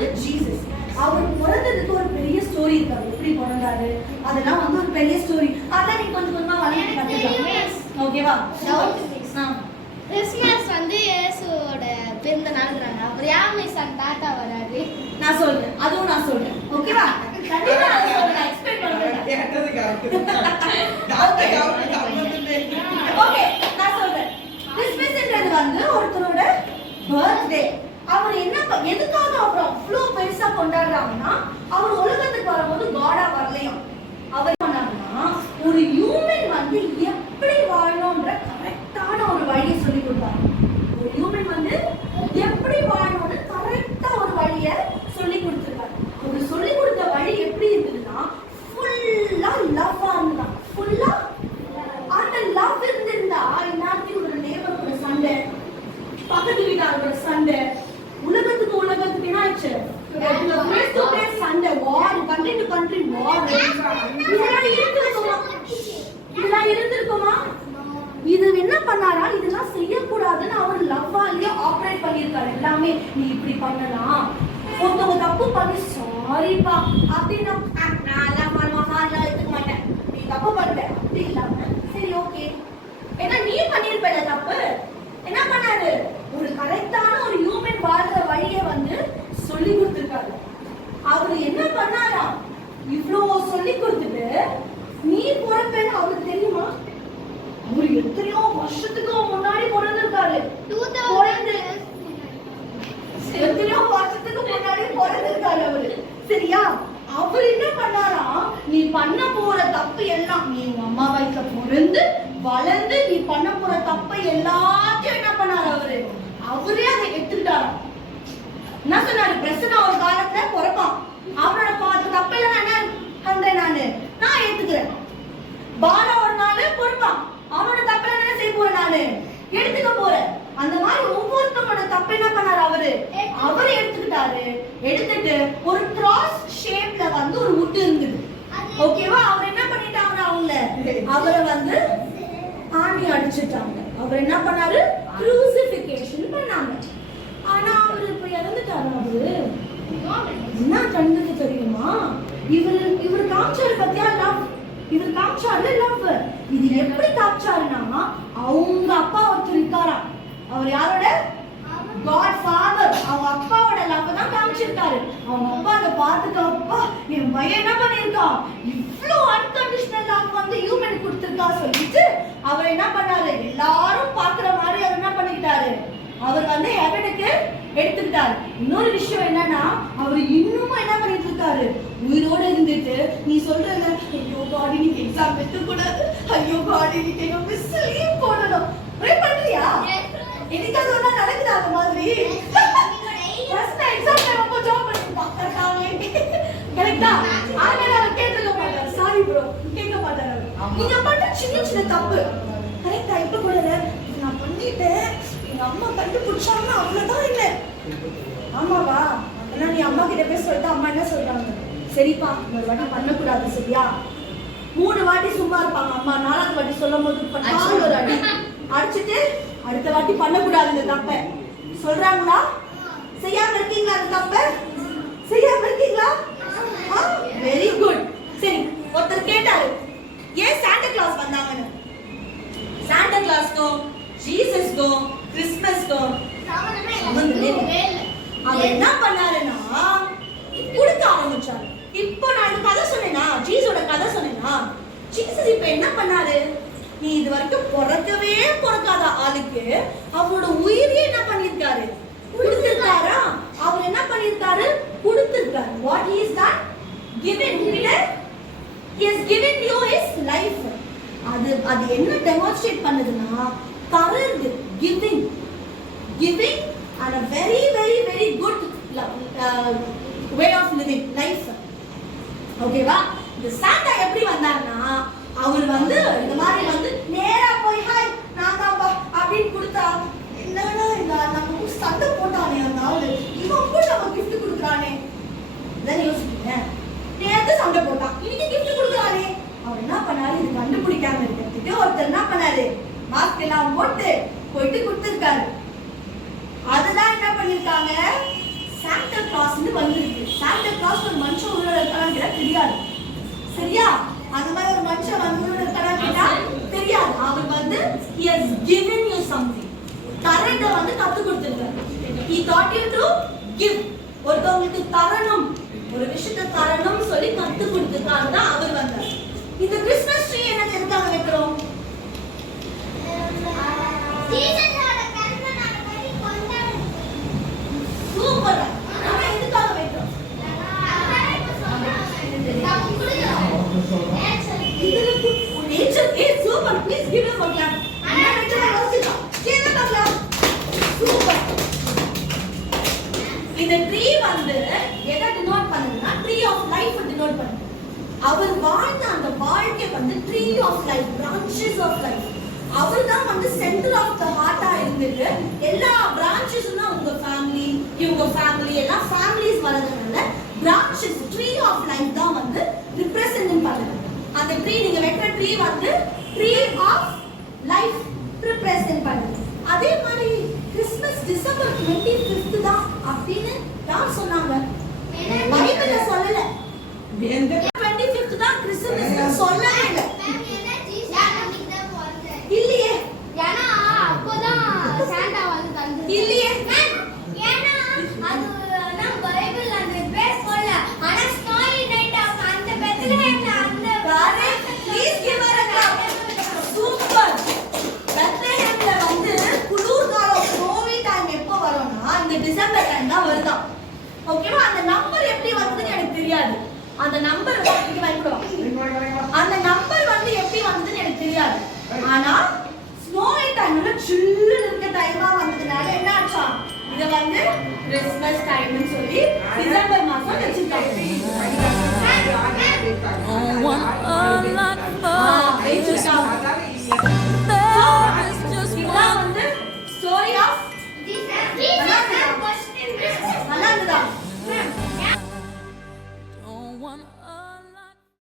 வந்து ஜீசஸ். அவர் பிறந்ததுக்கு ஒரு பெரிய ஸ்டோரி இருக்காரு. எப்படி பிறந்தாரு அதெல்லாம் வந்து ஒரு பெரிய ஸ்டோரி. அதான் நீங்க கொஞ்சம் கொஞ்சமா வளர்ந்து கத்துக்கலாம். ஓகேவா? கிறிஸ்மஸ் வந்து இயேசுவோட பிறந்த நாள்ங்கறாங்க. அப்புறம் யா மிஸ் டாட்டா வராரு. நான் சொல்றேன். அதுவும் நான் சொல்றேன். ஓகேவா? கண்டிப்பா நான் சொல்றேன். எக்ஸ்பெக்ட் பண்றேன். ஓகே நான் சொல்றேன். கிறிஸ்மஸ்ன்றது வந்து ஒருத்தரோட பர்த்டே. அவர் என்ன எதுக்காக அவர் அவ்வளோ பெருசா கொண்டாடுறாங்கன்னா அவர் உலகத்துக்கு வரும்போது காடா வரலையாம். அவர் பண்ணாங்கன்னா ஒரு ஹியூமன் வந்து எப்படி வாழணும்ன்ற கரெக்டான ஒரு வழியை சொல்லி கொடுத்தாங்க. ஒரு ஹியூமன் வந்து எப்படி வாழணும்னு கரெக்டா ஒரு வழியை சொல்லி கொடுத்துருக்காரு. அவர் சொல்லி கொடுத்த வழி எப்படி இருந்ததுன்னா ஃபுல்லா லவ்வா இருந்தான். ஃபுல்லா அந்த லவ் இருந்திருந்தா எல்லாத்தையும் ஒரு நேபரோட சண்டை, பக்கத்து வீட்டாரோட சண்டை, உலகத்துக்கு என்ன ஆச்சு? ஃபேஸ் டு ஃபேஸ் சண்டை, வார், கண்ட்ரி டு கண்ட்ரி வார். இதெல்லாம் இருந்திருக்குமா? இது என்ன பண்ணாரா? இதெல்லாம் செய்யக்கூடாதுன்னு அவர் லவ்வாலேயே ஆப்ரேட் பண்ணியிருக்காரு. எல்லாமே நீ இப்படி பண்ணலாம், ஒருத்தவங்க தப்பு பண்ணி சாரிப்பா அப்படின்னா நான் எல்லாம் மகான்லாம் எடுத்துக்க மாட்டேன், நீ தப்பு பண்ணல அப்படி இல்லாம சரி ஓகே ஏன்னா நீ பண்ணிருப்ப தப்பு. என்ன பண்ணாரு? ஒரு கரெக்டான ஒரு ஹியூமன் வாழ்ற வழியை வந்து சொல்லி கொடுத்துருக்காரு. அவரு என்ன பண்ணாரா? இவ்வளோ சொல்லி கொடுத்துட்டு நீ பிறப்பேன்னு அவருக்கு தெரியுமா? அவரு எத்தனையோ வருஷத்துக்கு முன்னாடி பிறந்திருக்காரு. எத்தனையோ வருஷத்துக்கு முன்னாடி பிறந்திருக்காரு அவரு. சரியா? அவர் என்ன பண்ணாரா? நீ பண்ண போற தப்பு எல்லாம், நீ உங்க அம்மா வயசுல பிறந்து வளர்ந்து நீ பண்ண போற தப்பை எல்லாத்தையும் என்ன பண்ணாரு அவரு? அவரே அதை எடுத்துக்கிட்டாராம். என்ன சொன்னாரு? பிரசன்னா ஒரு காலத்துல பிறப்பான், அவனோட தப்பையெல்லாம் என்ன பண்றேன் நான் ஏத்துக்கிறேன். பாலா ஒரு நாள் பிறப்பான், அவனோட தப்பெல்லாம் என்ன செய்ய போறேன் நானு எடுத்துக்க போறேன். அந்த மாதிரி ஒவ்வொருத்தவங்களோட தப்பு என்ன பண்ணாரு அவரு எடுத்துக்கிட்டாரு. எடுத்துட்டு ஒரு கிராஸ் ஷேப்ல வந்து ஒரு முட்டு இருந்தது. ஓகேவா? அவர் என்ன பண்ணிட்டாங்க? அவரை வந்து ஆணி அடிச்சுட்டாங்க. அவர் என்ன பண்ணாரு? க்ரூசிஃபிகேஷன் பண்ணாங்க. ஆனா அவரு இப்ப இறந்துட்டாரு. அவரு என்ன கண்டது தெரியுமா? இவர் காமிச்சாரு பத்தியா லவ். இவர் காமிச்சாரு லவ். இது எப்படி காமிச்சாருன்னா அவங்க அப்பா ஒருத்தர் இருக்காரா, அவர் யாரோட? God Father. அவங்க அப்பாவோட லவ் தான் காமிச்சிருக்காரு. அவங்க அப்பா அதை பார்த்துட்டு அப்பா என் பையன் என்ன பண்ணிருக்கா, இவ்வளோ அன்கண்டிஷனல் லவ் வந்து ஹியூமன் கொடுத்துருக்கா சொல்லிட்டு அவர் என்ன பண்ணாரு? எல்லாரும் பாக்குற மாதிரி அவர் என்ன பண்ணிக்கிட்டாரு? அவர் வந்து ஹெவனுக்கு எடுத்துக்கிட்டாரு. இன்னொரு விஷயம் என்னன்னா அவர் இன்னும் என்ன பண்ணிட்டு இருக்காரு? உயிரோட இருந்துட்டு நீ சொல்றல, ஐயோ காட் இன்னைக்கு எக்ஸாம் எடுத்து கூடாது, ஐயோ காட் இன்னைக்கு என்ன மிஸ் லீவ் போடணும், ப்ரே பண்றியா? என்னைக்காவது ஒண்ணா நடக்குதா அந்த மாதிரி? ஃபர்ஸ்ட் எக்ஸாம்ல ரொம்ப ஜாப் பண்ணிருப்பான் கரெக்டா? ஆனா அவர் கேட்க மாட்டார். சாரி ப்ரோ கேட்க மாட்டார். நீங்க பண்ற சின்ன சின்ன தப்பு கரெக்டா இப்ப கூட நான் பண்ணிட்டேன், எங்க அம்மா கண்டுபிடிச்சாங்கன்னா அவ்வளவுதான் இல்லை. ஆமாவா? ஆனா நீ அம்மா கிட்ட போய் சொல்லிட்டு அம்மா என்ன சொல்றாங்க? சரிப்பா ஒரு வாட்டி பண்ணக்கூடாது சரியா? 3 வாட்டி சும்மா இருப்பாங்க அம்மா. 4வது வாட்டி சொல்லும் போது ஒரு அடி அடிச்சுட்டு அடுத்த வாட்டி பண்ணக்கூடாது இந்த தப்பை சொல்றாங்களா? செய்யாம இருக்கீங்களா? அந்த தப்பை செய்யாம இருக்கீங்களா? Very good. சரி, ஒருத்தர் கேட்டாரு ஏன் சாண்டா கிளாஸ் வந்தாங்கன்னு. சாண்டா கிளாஸ்க்கும் ஜீசஸ்க்கும் கிறிஸ்மஸ்க்கும் அவர் என்ன பண்ணாருன்னா கொடுக்க ஆரம்பிச்சாரு. இப்போ நான் இந்த கதை சொன்னேனா, ஜீசஸோட கதை சொன்னேனா, ஜீசஸ் இப்ப என்ன பண்ணாரு? நீ இது வரைக்கும் பிறக்கவே பிறக்காத ஆளுக்கு அவரோட உயிரையே என்ன பண்ணிருக்காரு? கொடுத்திருக்காரா? அவர் என்ன பண்ணிருக்காரு? கொடுத்திருக்காரு. What he is done? Given. He has given you his life. அது என்ன டெமான்ஸ்ட்ரேட் பண்ணுதுன்னா தரது, giving and a very very very good way of living life. ஓகேவா? இந்த சாண்டா எப்படி வந்தாருன்னா அவர் வந்து இந்த மாதிரி வந்து நேரா போய் ஹாய் நான் தான்ப்பா அப்படின்னு கொடுத்தா என்னடா இந்த நம்ம சண்டை போட்டானே அந்த ஆளு, இவன் கூட நம்ம கிஃப்ட் கொடுக்குறானே இதான் யோசிப்பீங்க. நேரத்தை சண்டை போட்டான், இன்னைக்கு கிஃப்ட் கொடுக்குறானே. அவர் என்ன பண்ணாரு? இது கண்டுபிடிக்காம இருக்கிறதுக்கு ஒருத்தர் என்ன பண்ணாரு? மாஸ்க் எல்லாம் போட்டு போயிட்டு கொடுத்துருக்காரு. அதுதான் என்ன பண்ணிருக்காங்க? சாண்டா கிளாஸ் கிளாஸ்னு வந்திருக்கு. சாண்டா கிளாஸ் ஒரு மனுஷன் உள்ள இருக்கான்னு கேட்டா தெரியாது. சரியா? அந்த மாதிரி ஒரு மனுஷன் வந்து உள்ள இருக்கான்னு கேட்டா தெரியாது. அவர் வந்து he has given you something. தரத வந்து கத்து கொடுத்திருக்காரு. he taught you to give. ஒருத்தவங்களுக்கு தரணும், ஒரு விஷயத்தை தரணும் சொல்லி கத்து கொடுத்திருக்காரு தான் அவர் வந்தார். இந்த கிறிஸ்மஸ் ட்ரீ என்னது எதுக்காக வைக்கிறோம்? சூப்பர். ஆனா எதுக்காக வைக்கிறோம்? Nature. Super. Please give us one clap. Anna nature யோசிச்சா கேளுங்க பார்க்கலாம். சூப்பர். இந்த ட்ரீ வந்து எதை டினோட் பண்ணுதுன்னா ட்ரீ ஆஃப் லைஃப் டினோட் பண்ணுது. அவர் வாழ்ந்த அந்த வாழ்க்கை வந்து tree of life, branches of life. அவர் தான் வந்து சென்டர் ஆஃப் த ஹார்ட்டா இருந்துட்டு எல்லா பிரான்ச்சஸ்னா உங்க ஃபேமிலி, இவங்க ஃபேமிலி, எல்லாம் ஃபேமிலிஸ் வரதுனால பிரான்ச்சஸ் ட்ரீ ஆஃப் லைஃப் தான் வந்து ரிப்ரசன்ட் பண்ணுது. அந்த ட்ரீ நீங்க வைக்கிற ட்ரீ வந்து ட்ரீ ஆஃப் லைஃப் ரிப்ரசன்ட் பண்ணுது. அதே மாதிரி கிறிஸ்மஸ் டிசம்பர் 25th தான் அப்படின்னு யார் சொன்னாங்க? பைபிள்ல சொல்லல. 25th தான் கிறிஸ்மஸ் சொல்லவே இல்ல. இல்லையே. ஏன்னா அப்போதான் சாண்டா வந்து தந்தது. இல்லையே. ஏன்னா அது நான் பைபிள்ல அந்த பேர் சொல்ல. ஆனா ஸ்டாரி நைட் அந்த பெத்லஹேம்ல அந்த please give her a clap. Super. பெத்லஹேம்ல வந்து குளிர்காலம் ஸ்னோவி டைம் எப்போ வரும்னா இந்த டிசம்பர் டைம் தான் வருதாம். ஓகேவா? அந்த நம்பர் எப்படி வந்ததுன்னு எனக்கு தெரியாது. அந்த நம்பர் வந்து வைக்கிறோம். அந்த நம்பர் வந்து எப்படி வந்ததுன்னு எனக்கு தெரியாது. ஆனா ஸ்னோவி டைம்ல சில்லுன்னு இருக்க டைமா வந்ததுனால என்ன ஆச்சா? இத வந்து கிறிஸ்மஸ் டைம்னு சொல்லி